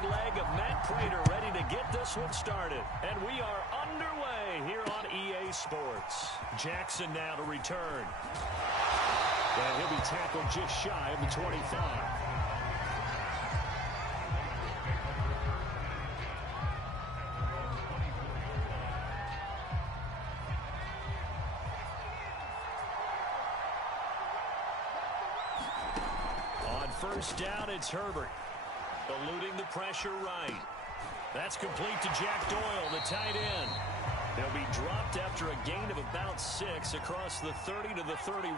big leg of Matt Prater ready to get this one started. And we are underway here on EA Sports. Jackson now to return. And he'll be tackled just shy of the 25. First down, it's Herbert. Eluding the pressure right. That's complete to Jack Doyle, the tight end. They'll be dropped after a gain of about 6 across the 30 to the 31.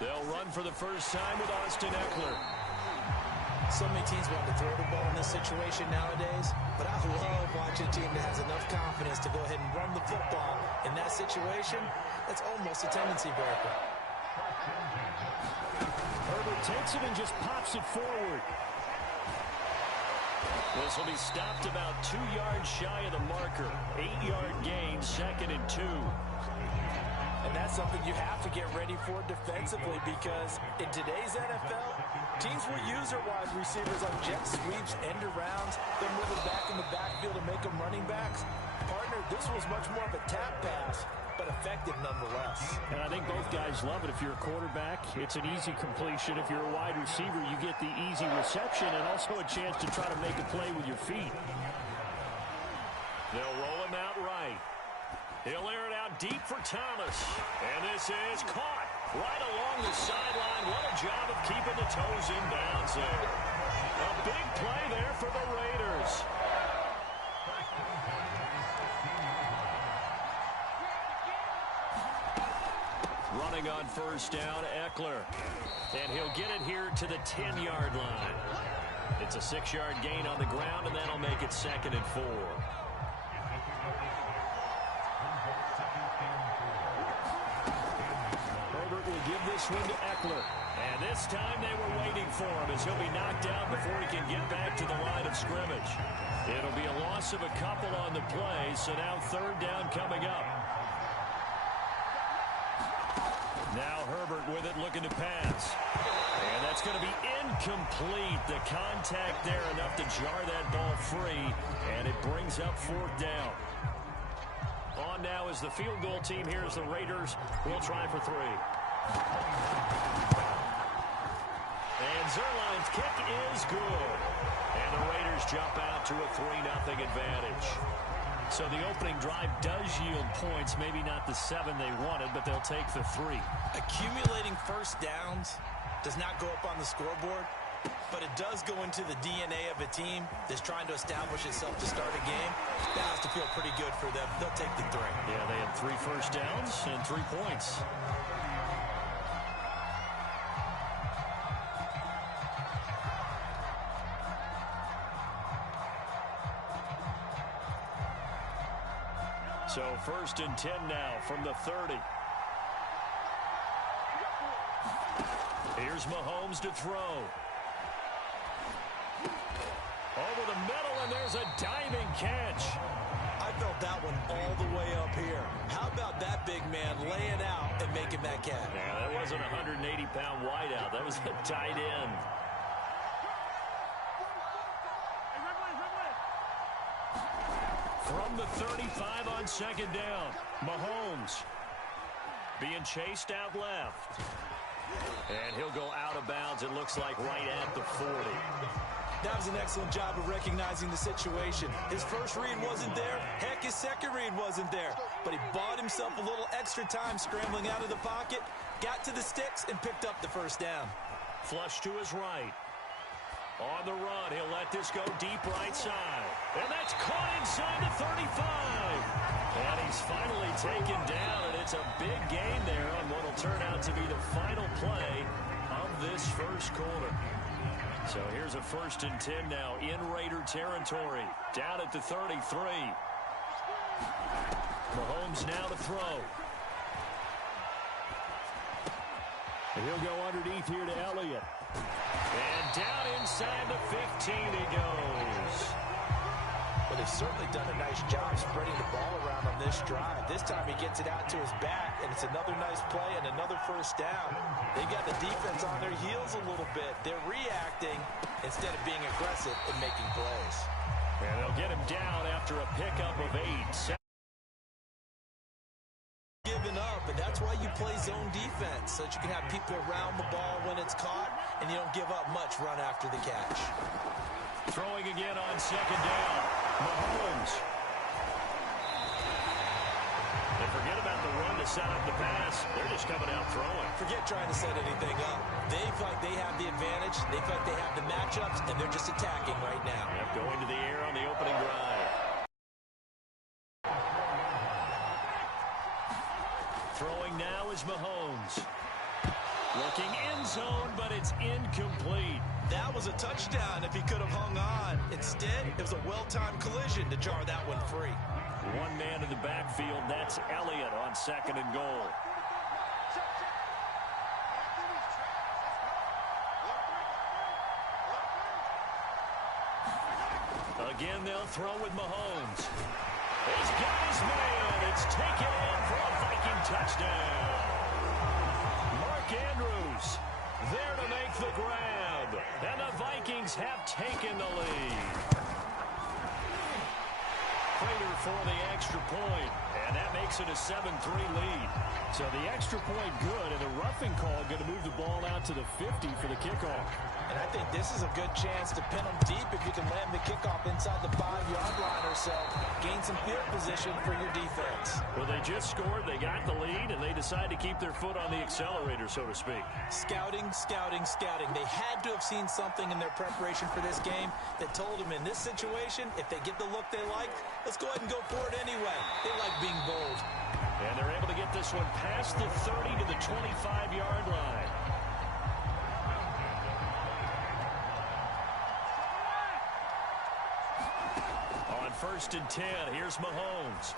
They'll run for the first time with Austin Eckler. So many teams want to throw the ball in this situation nowadays, but I love watching a team that has enough confidence to go ahead and run the football. In that situation, that's almost a tendency breaker. Herbert takes it and just pops it forward. This will be stopped about 2 yards shy of the marker. 8-yard gain, 2nd and 2. And that's something you have to get ready for defensively, because in today's NFL, teams will use their wide receivers on jet sweeps, end arounds. They'll move it back in the backfield and make them running backs. Partner, this was much more of a tap pass, but effective nonetheless. And I think both guys love it. If you're a quarterback, it's an easy completion. If you're a wide receiver, you get the easy reception and also a chance to try to make a play with your feet. They'll roll him out right. He'll air it out deep for Thomas. And this is caught right along the sideline. What a job of keeping the toes in bounds there. A big play there for the Raiders. Running on first down, Eckler. And he'll get it here to the 10-yard line. It's a 6-yard gain on the ground, and that'll make it 2nd and 4. Will give this one to Eckler. And this time they were waiting for him, as he'll be knocked down before he can get back to the line of scrimmage. It'll be a loss of a couple on the play, so now 3rd down coming up. Now Herbert with it, looking to pass. And that's going to be incomplete. The contact there enough to jar that ball free, and it brings up 4th down. On now is the field goal team. Here's the Raiders. We'll try for 3. And Zerline's kick is good. And the Raiders jump out to a 3-0 advantage. So the opening drive does yield points. Maybe not the 7 they wanted, but they'll take the 3. Accumulating first downs does not go up on the scoreboard, but it does go into the DNA of a team that's trying to establish itself to start a game. That has to feel pretty good for them. They'll take the 3. Yeah, they had 3 first downs and 3 points. So 1st and 10 now from the 30. Here's Mahomes to throw. Over the middle, and there's a diving catch. I felt that one all the way up here. How about that big man laying out and making that catch? Yeah, that wasn't a 180-pound wideout. That was a tight end. From the 35 on 2nd down, Mahomes being chased out left. And he'll go out of bounds, it looks like, right at the 40. That was an excellent job of recognizing the situation. His first read wasn't there. Heck, his second read wasn't there. But he bought himself a little extra time scrambling out of the pocket, got to the sticks, and picked up the first down. Flush to his right. On the run, he'll let this go deep right side. And that's caught inside the 35. And he's finally taken down, and it's a big gain there on what will turn out to be the final play of this first quarter. So here's a 1st and 10 now in Raider territory. Down at the 33. Mahomes now to throw. And he'll go underneath here to Elliott. And down inside the 15 he goes. Well, they've certainly done a nice job spreading the ball around this drive. This time he gets it out to his back, and it's another nice play and another first down. They got the defense on their heels a little bit. They're reacting instead of being aggressive and making plays. And they'll get him down after a pickup of 8. Giving up, and that's why you play zone defense, so that you can have people around the ball when it's caught, and you don't give up much run after the catch. Throwing again on second down. Mahomes. And forget about the run to set up the pass. They're just coming out throwing. Forget trying to set anything up. They feel like they have the advantage. They feel like they have the matchups, and they're just attacking right now. Yep, going to the air on the opening drive. Throwing now is Mahomes. Looking end zone, but it's incomplete. That was a touchdown if he could have hung on. Instead, it was a well-timed collision to jar that one free. One man in the backfield, that's Elliott on second and goal. Again, they'll throw with Mahomes. He's got his man. It's taken in for a Viking touchdown. Mark Andrews there to make the grab. And the Vikings have taken the lead. Prater for the extra point, and that makes it a 7-3 lead. So the extra point good, and the roughing call going to move the ball out to the 50 for the kickoff. And I think this is a good chance to pin them deep if you can land the kickoff inside the 5-yard line or so. Gain some field position for your defense. Well, they just scored, they got the lead, and they decide to keep their foot on the accelerator, so to speak. Scouting, scouting, scouting. They had to have seen something in their preparation for this game that told them in this situation, if they get the look they like, let's go ahead and go for it anyway. They like being bold. And they're able to get this one past the 30 to the 25-yard line. On 1st and 10, here's Mahomes.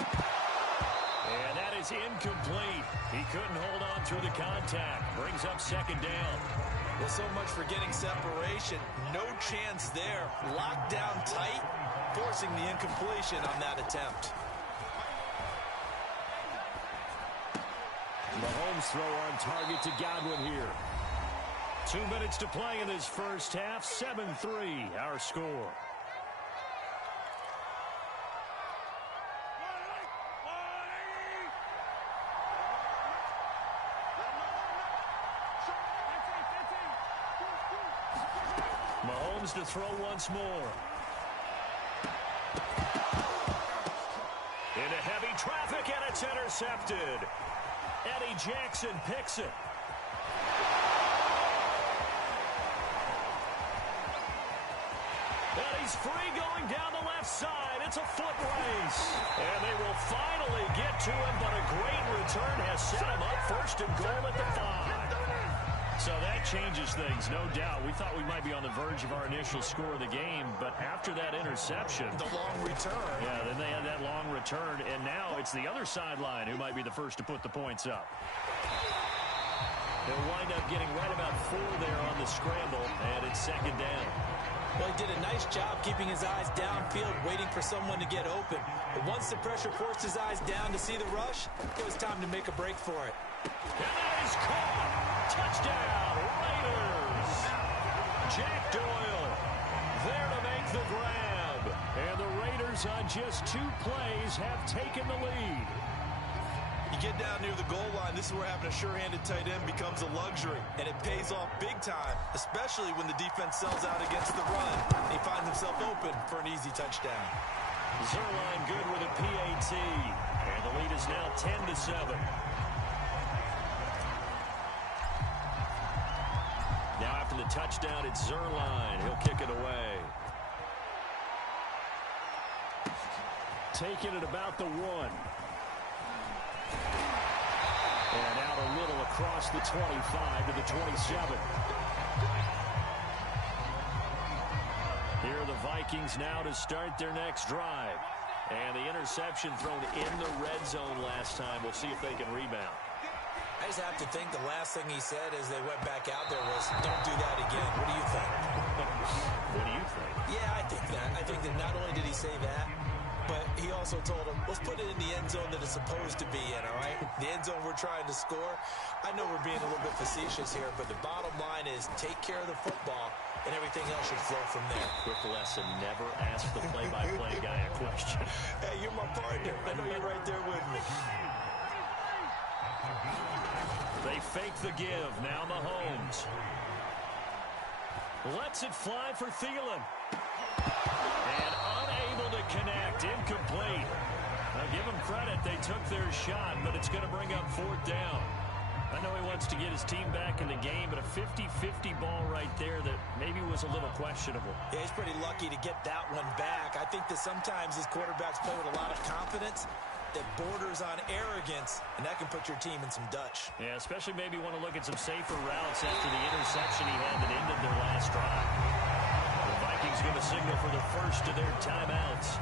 And that is incomplete. He couldn't hold on through the contact. Brings up second down. Well, so much for getting separation. No chance there. Locked down tight, forcing the incompletion on that attempt. Mahomes throw on target to Godwin here. 2 minutes to play in this first half. 7-3, our score. Mahomes to throw once more. Into heavy traffic, and it's intercepted. Eddie Jackson picks it. And he's free going down the left side. It's a foot race. And they will finally get to him, but a great return has set him up. 1st and goal at the 5. So that changes things, no doubt. We thought we might be on the verge of our initial score of the game, but after that interception... The long return. Yeah, then they had that long return, and now it's the other sideline who might be the first to put the points up. They'll wind up getting right about 4 there on the scramble, and it's second down. Well, he did a nice job keeping his eyes downfield, waiting for someone to get open. But once the pressure forced his eyes down to see the rush, it was time to make a break for it. And that is caught. Touchdown, Raiders. Jack Doyle there to make the grab. And the Raiders on just 2 plays have taken the lead. You get down near the goal line, this is where having a sure-handed tight end becomes a luxury. And it pays off big time, especially when the defense sells out against the run. He finds himself open for an easy touchdown. Zerline good with a PAT. And the lead is now 10-7. Now after the touchdown, it's Zerline. He'll kick it away. Taking it about the 1. And out a little across the 25 to the 27. Here are the Vikings now to start their next drive. And the interception thrown in the red zone last time. We'll see if they can rebound. I just have to think the last thing he said as they went back out there was, don't do that again. What do you think? What do you think? Yeah, I think that. I think that not only did he say that, but he also told him, let's put it in the end zone that it's supposed to be in, all right? The end zone we're trying to score. I know we're being a little bit facetious here, but the bottom line is take care of the football, and everything else should flow from there. Quick lesson, never ask the play-by-play guy a question. Hey, you're my partner. I know you're right there with me. They fake the give. Now Mahomes lets it fly for Thielen. And unable to connect. Incomplete. Now give them credit. They took their shot, but it's going to bring up fourth down. I know he wants to get his team back in the game, but a 50-50 ball right there that maybe was a little questionable. Yeah, he's pretty lucky to get that one back. I think that sometimes his quarterbacks play with a lot of confidence that borders on arrogance, and that can put your team in some Dutch. Yeah, especially maybe want to look at some safer routes after the interception he had that ended their last drive. The Vikings going to signal for the first of their timeouts,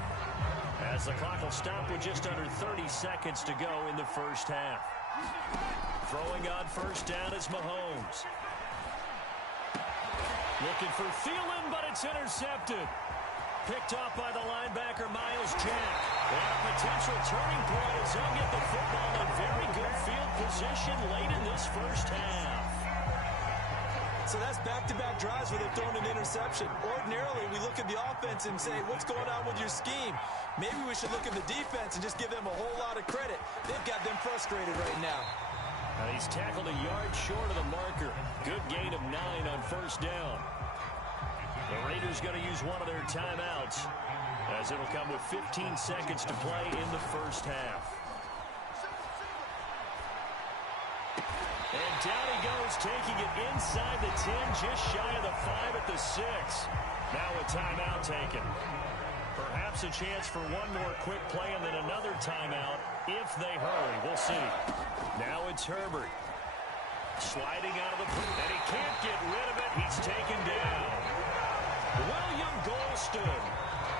as the clock will stop with just under 30 seconds to go in the first half. Throwing on first down is Mahomes. Looking for Thielen, but it's intercepted. Picked off by the linebacker, Miles Jack. And a potential turning point as he'll get the football in very good field position late in this first half. So that's back-to-back drives where they've thrown an interception. Ordinarily, we look at the offense and say, what's going on with your scheme? Maybe we should look at the defense and just give them a whole lot of credit. They've got them frustrated right now. And he's tackled a yard short of the marker. Good gain of 9 on first down. The Raiders going to use one of their timeouts, as it'll come with 15 seconds to play in the first half. And down he goes, taking it inside the 10, just shy of the 5 at the 6. Now a timeout taken. Perhaps a chance for one more quick play and then another timeout if they hurry. We'll see. Now it's Herbert. Sliding out of the pool, and he can't get rid of it. He's taken down. William Golston.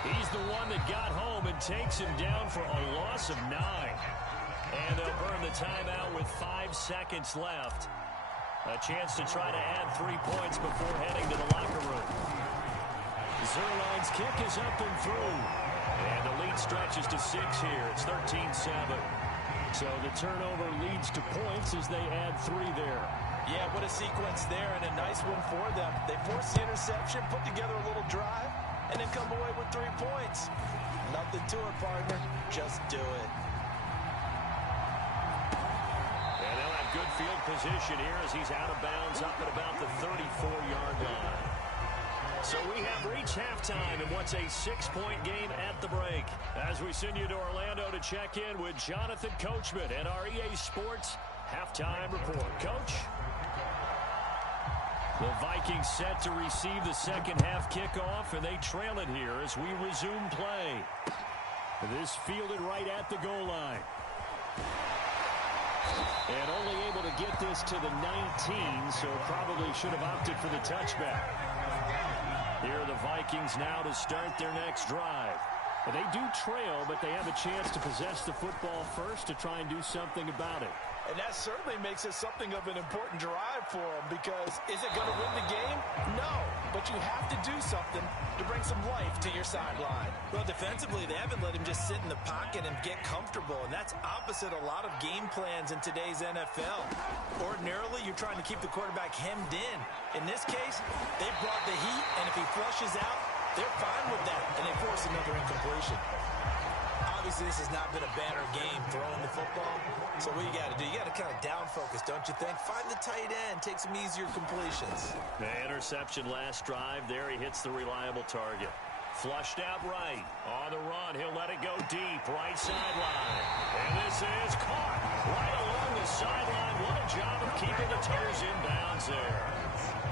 He's the one that got home and takes him down for a loss of 9. And they'll burn the timeout with 5 seconds left. A chance to try to add 3 points before heading to the locker room. Zerline's kick is up and through. And the lead stretches to 6 here. It's 13-7. So the turnover leads to points as they add 3 there. Yeah, what a sequence there, and a nice one for them. They force the interception, put together a little drive, and then come away with 3 points. Nothing to it, partner. Just do it. And they'll have good field position here as he's out of bounds up at about the 34-yard line. So we have reached halftime in what's a 6-point game at the break. As we send you to Orlando to check in with Jonathan Coachman and our EA Sports Halftime Report. Coach? The Vikings set to receive the second half kickoff, and they trail it here as we resume play. This fielded right at the goal line. And only able to get this to the 19, so probably should have opted for the touchback. Here are the Vikings now to start their next drive. They do trail, but they have a chance to possess the football first to try and do something about it. And that certainly makes it something of an important drive for them, because is it going to win the game? No, but you have to do something to bring some life to your sideline. Well, defensively, they haven't let him just sit in the pocket and get comfortable, and that's opposite a lot of game plans in today's NFL. Ordinarily, you're trying to keep the quarterback hemmed in. In this case, they brought the heat, and if he flushes out, they're fine with that, and they force another incompletion. Obviously, this has not been a banner game throwing the football. So what you got to do, you got to kind of down focus, don't you think? Find the tight end, take some easier completions. The interception last drive. There he hits the reliable target. Flushed out right. On the run, he'll let it go deep. Right sideline. And this is caught right along the sideline. What a job of keeping the toes in bounds there.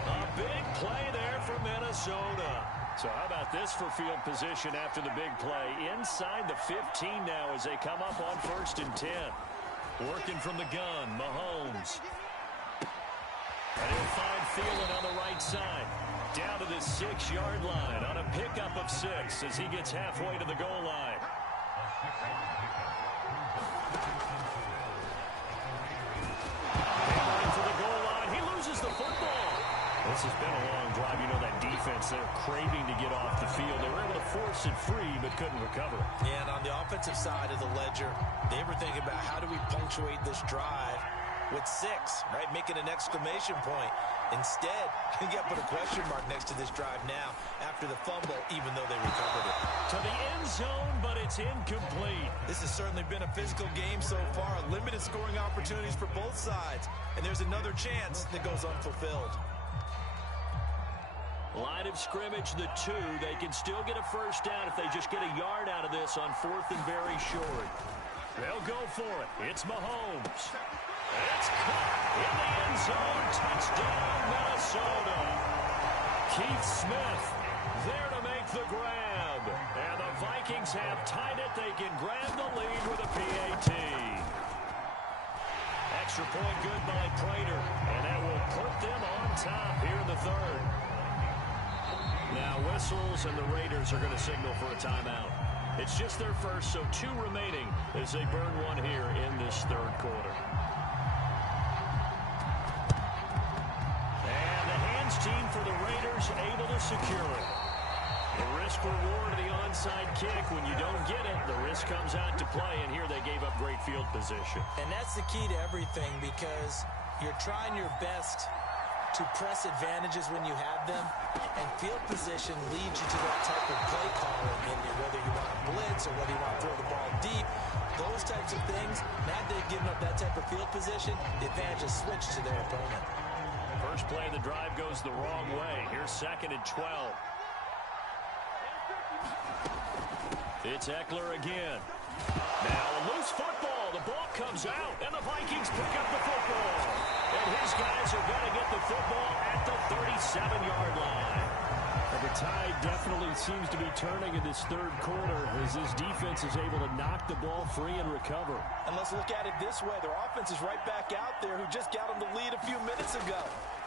A big play there for Minnesota. So how about this for field position after the big play? Inside the 15 now as they come up on 1st and 10. Working from the gun, Mahomes. And he'll find Thielen on the right side. Down to the 6-yard line on a pickup of 6 as he gets halfway to the goal line. To the goal line. He loses the football. Well, This has been a long drive. You know that defense, they're craving to get off the field. They were able to force it free, but couldn't recover. Yeah, and on the offensive side of the ledger, they were thinking about how do we punctuate this drive with 6, right? Making an exclamation point. Instead, you get put a question mark next to this drive now after the fumble, even though they recovered it. To the end zone, but it's incomplete. This has certainly been a physical game so far. Limited scoring opportunities for both sides. And there's another chance that goes unfulfilled. Line of scrimmage, the 2. They can still get a first down if they just get a yard out of this on 4th and very short. They'll go for it. It's Mahomes. It's caught in the end zone. Touchdown, Minnesota. Keith Smith there to make the grab. And the Vikings have tied it. They can grab the lead with a PAT. Extra point good by Prater. And that will put them on top here in the 3rd. Now whistles and the Raiders are going to signal for a timeout. It's just their first, so 2 remaining as they burn one here in this 3rd quarter. And the hands team for the Raiders able to secure it. The risk reward of the onside kick. When you don't get it, the risk comes out to play, and here they gave up great field position. And that's the key to everything, because you're trying your best to press advantages when you have them, and field position leads you to that type of play calling, and whether you want to blitz or whether you want to throw the ball deep, those types of things. Now they've given up that type of field position, the advantage is switched to their opponent. First play of the drive goes the wrong way. Here's 2nd and 12. It's Eckler again. Now a loose football. The ball comes out, and the Vikings pick up the football. And his guys are going to get the football at the 37-yard line. And the tide definitely seems to be turning in this 3rd quarter as this defense is able to knock the ball free and recover. And let's look at it this way. Their offense is right back out there who just got them the lead a few minutes ago.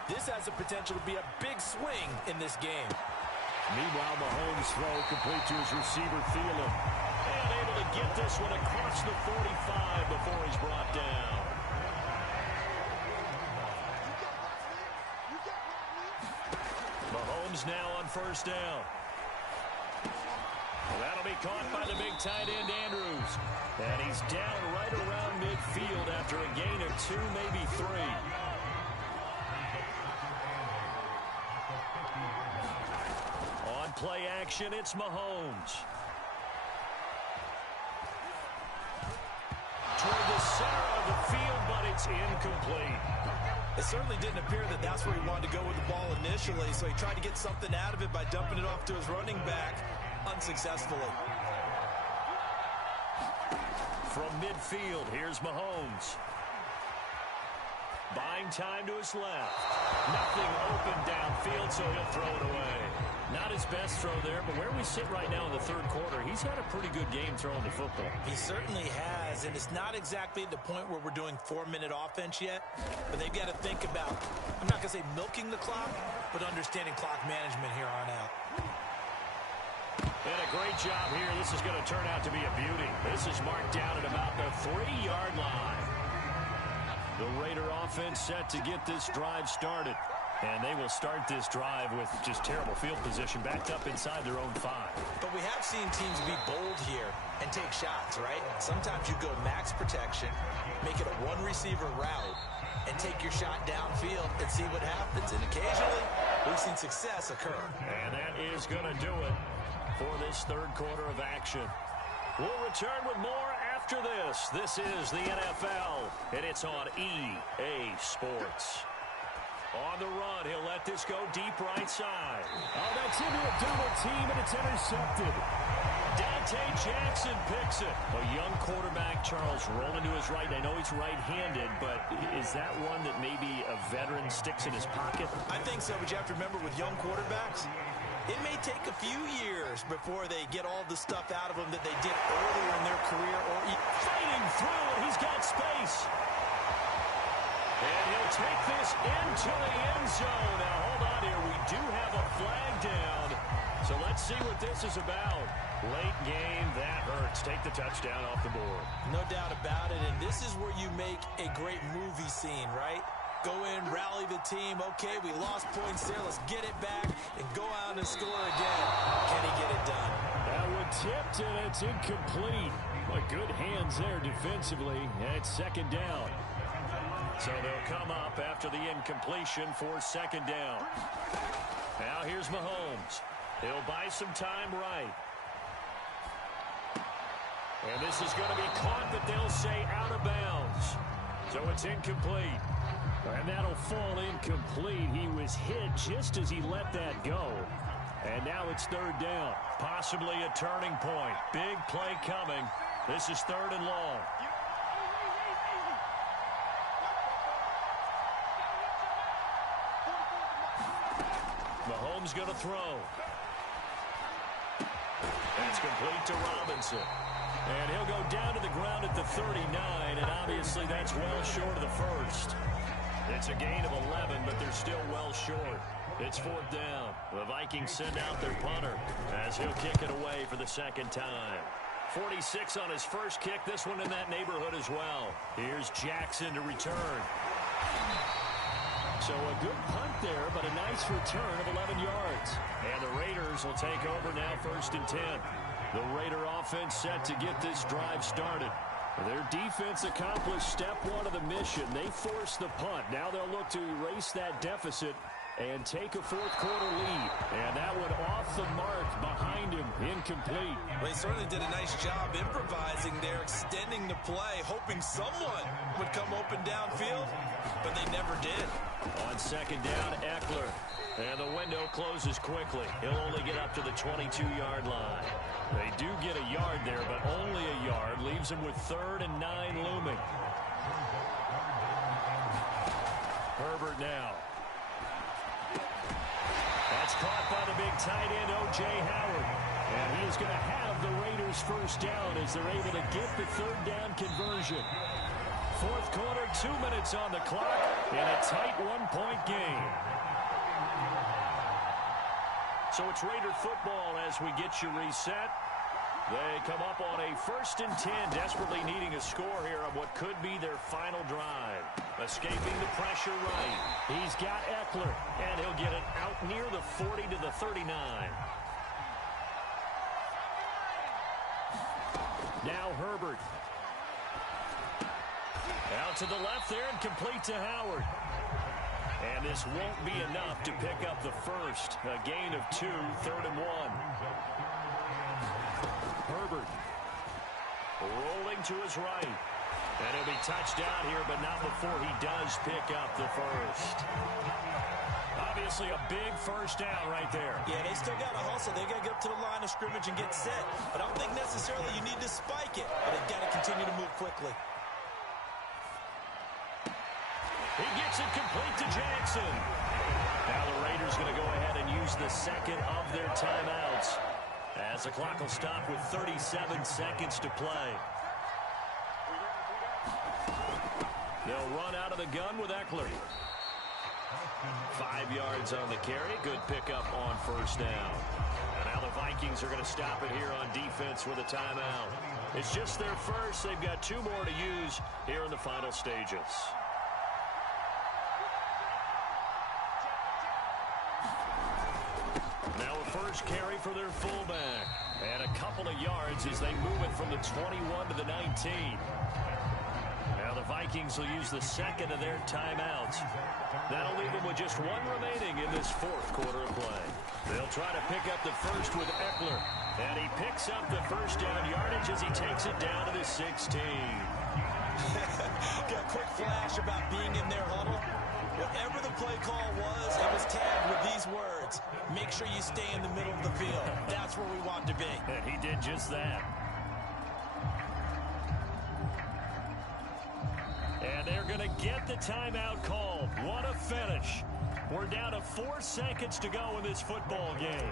This has the potential to be a big swing in this game. Meanwhile, Mahomes' throw complete to his receiver, Thielen. And able to get this one across the 45 before he's brought down. Mahomes now on first down. That'll be caught by the big tight end, Andrews. And he's down right around midfield after a gain of 2, maybe 3. On play action, it's Mahomes. Toward the center of the field, but it's incomplete. It certainly didn't appear that that's where he wanted to go with the ball initially, so he tried to get something out of it by dumping it off to his running back unsuccessfully. From midfield, here's Mahomes. Buying time to his left. Nothing open downfield, so he'll throw it away. Not his best throw there, but where we sit right now in the 3rd quarter, he's had a pretty good game throwing the football. He certainly has, and it's not exactly at the point where we're doing 4-minute offense yet, but they've got to think about, I'm not going to say milking the clock, but understanding clock management here on out. And a great job here. This is going to turn out to be a beauty. This is marked down at about the 3-yard line. The Raider offense set to get this drive started. And they will start this drive with just terrible field position backed up inside their own 5. But we have seen teams be bold here and take shots, right? Sometimes you go max protection, make it a 1-receiver route, and take your shot downfield and see what happens. And occasionally, we've seen success occur. And that is going to do it for this 3rd quarter of action. We'll return with more after this. This is the NFL, and it's on EA Sports. On the run, he'll let this go deep right side. Oh, that's into a double team, and it's intercepted. Dante Jackson picks it. A young quarterback, Charles, rolling to his right. I know he's right-handed, but is that one that maybe a veteran sticks in his pocket? I think so, but you have to remember with young quarterbacks, it may take a few years before they get all the stuff out of them that they did earlier in their career. Fighting through, and he's got space. And he'll take this into the end zone. Now, hold on here. We do have a flag down. So let's see what this is about. Late game, that hurts. Take the touchdown off the board. No doubt about it. And this is where you make a great movie scene, right? Go in, rally the team. Okay, we lost points there. Let's get it back and go out and score again. Can he get it done? That one tipped, and it's incomplete. But good hands there defensively. And it's second down. So they'll come up after the incompletion for second down. Now here's Mahomes. He'll buy some time right. And this is going to be caught, but they'll say out of bounds. So it's incomplete. And that'll fall incomplete. He was hit just as he let that go. And now it's third down. Possibly a turning point. Big play coming. This is third and long. Mahomes going to throw. That's complete to Robinson. And he'll go down to the ground at the 39, and obviously that's well short of the first. It's a gain of 11, but they're still well short. It's fourth down. The Vikings send out their punter as he'll kick it away for the second time. 46 on his first kick, this one in that neighborhood as well. Here's Jackson to return. So a good punt there, but a nice return of 11 yards. And the Raiders will take over now, first and 10. The Raider offense set to get this drive started. Their defense accomplished step one of the mission. They forced the punt. Now they'll look to erase that deficit and take a fourth quarter lead. And that one off the mark behind him, incomplete. Well, he certainly did a nice job improvising there, extending the play, hoping someone would come open downfield, but they never did. On second down, Eckler. And the window closes quickly. He'll only get up to the 22-yard line. They do get a yard there, but only a yard. Leaves him with 3rd and 9 looming. Herbert now. That's caught by the big tight end, O.J. Howard. And he is going to have the Raiders first down as they're able to get the third down conversion. Fourth quarter, 2 minutes on the clock, and a tight one-point game. So it's Raider football as we get you reset. They come up on a 1st and 10, desperately needing a score here on what could be their final drive. Escaping the pressure right. He's got Eckler, and he'll get it out near the 40 to the 39. Now Herbert. Out to the left there and complete to Howard. And this won't be enough to pick up the first. A gain of 2, 3rd and 1. Herbert rolling to his right. And he'll be touched out here, but not before he does pick up the first. Obviously a big first down right there. Yeah, they still got to hustle. They got to get up to the line of scrimmage and get set. I don't think necessarily you need to spike it, but they've got to continue to move quickly. He gets it complete to Jackson. Now the Raiders going to go ahead and use the second of their timeouts as the clock will stop with 37 seconds to play. They'll run out of the gun with Eckler. 5 yards on the carry. Good pickup on first down. And now the Vikings are going to stop it here on defense with a timeout. It's just their first. They've got 2 more to use here in the final stages. Now a first carry for their fullback. And a couple of yards as they move it from the 21 to the 19. Now the Vikings will use the second of their timeouts. That'll leave them with just 1 remaining in this fourth quarter of play. They'll try to pick up the first with Eckler. And he picks up the first down yardage as he takes it down to the 16. Got a quick flash about being in their huddle. Whatever the play call was, it was tagged with these words. Make sure you stay in the middle of the field. That's where we want to be. And he did just that. And they're going to get the timeout called. What a finish. We're down to 4 seconds to go in this football game.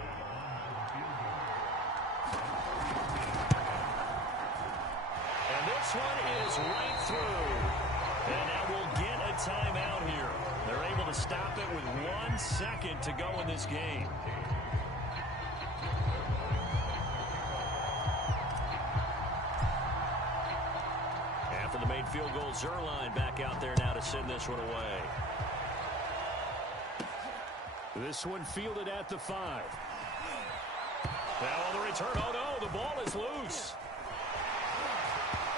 And this one is right through. And now we'll get a timeout here. They're able to stop it with 1 second to go in this game. After the made field goal, Zerline back out there now to send this one away. This one fielded at the 5. Now on the return, oh no, the ball is loose.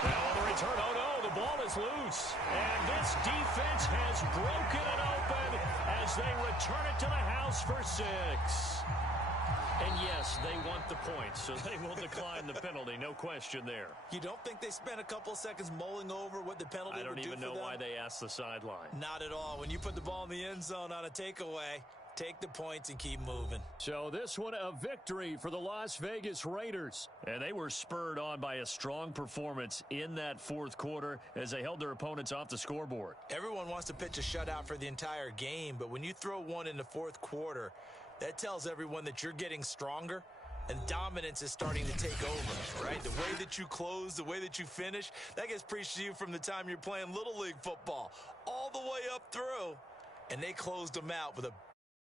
Now on the return, oh no, the ball is loose. And this defense has broken it open as they return it to the house for 6. And yes, they want the points, so they will decline the penalty, no question there. You don't think they spent a couple of seconds mulling over what the penalty would do for them? I don't even know why they asked the sideline. Not at all. When you put the ball in the end zone on a takeaway, take the points and keep moving. So this one a victory for the Las Vegas Raiders. And they were spurred on by a strong performance in that fourth quarter as they held their opponents off the scoreboard. Everyone wants to pitch a shutout for the entire game, but when you throw one in the fourth quarter, that tells everyone that you're getting stronger and dominance is starting to take over, right? The way that you close, the way that you finish, that gets preached to you from the time you're playing Little League football all the way up through. And they closed them out with a